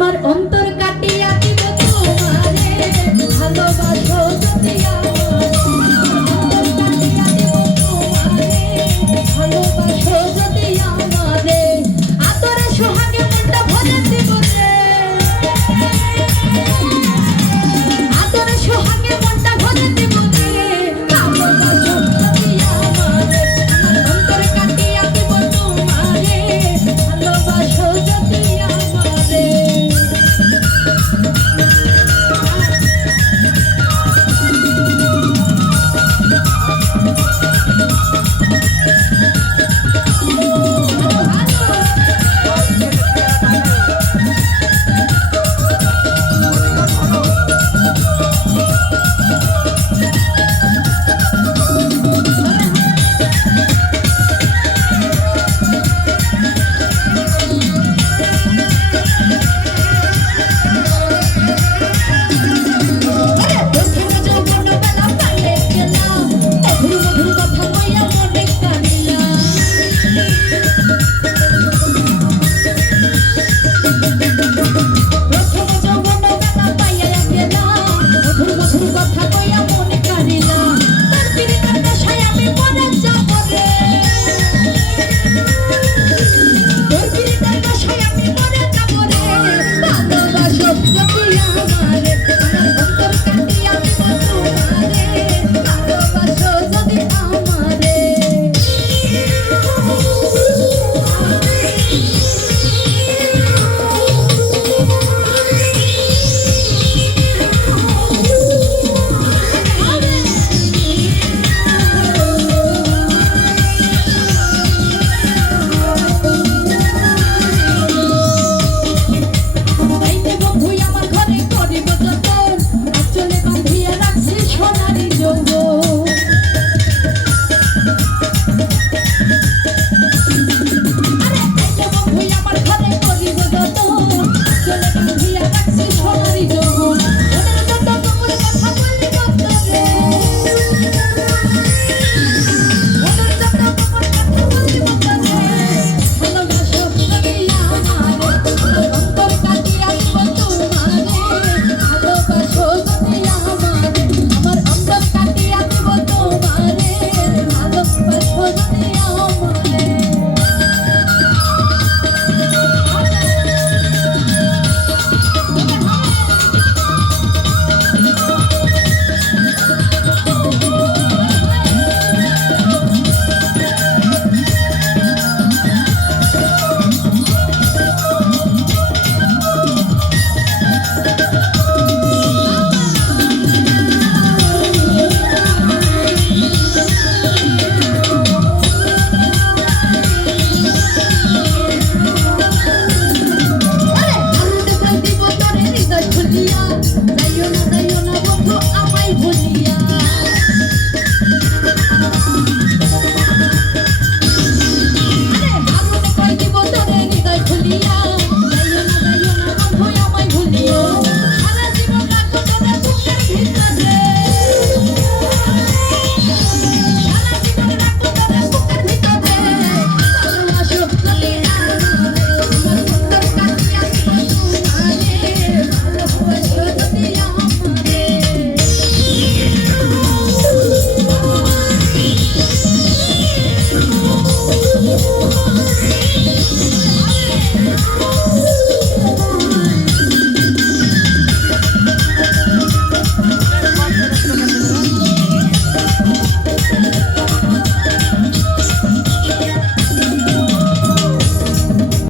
আমার অন্তরে God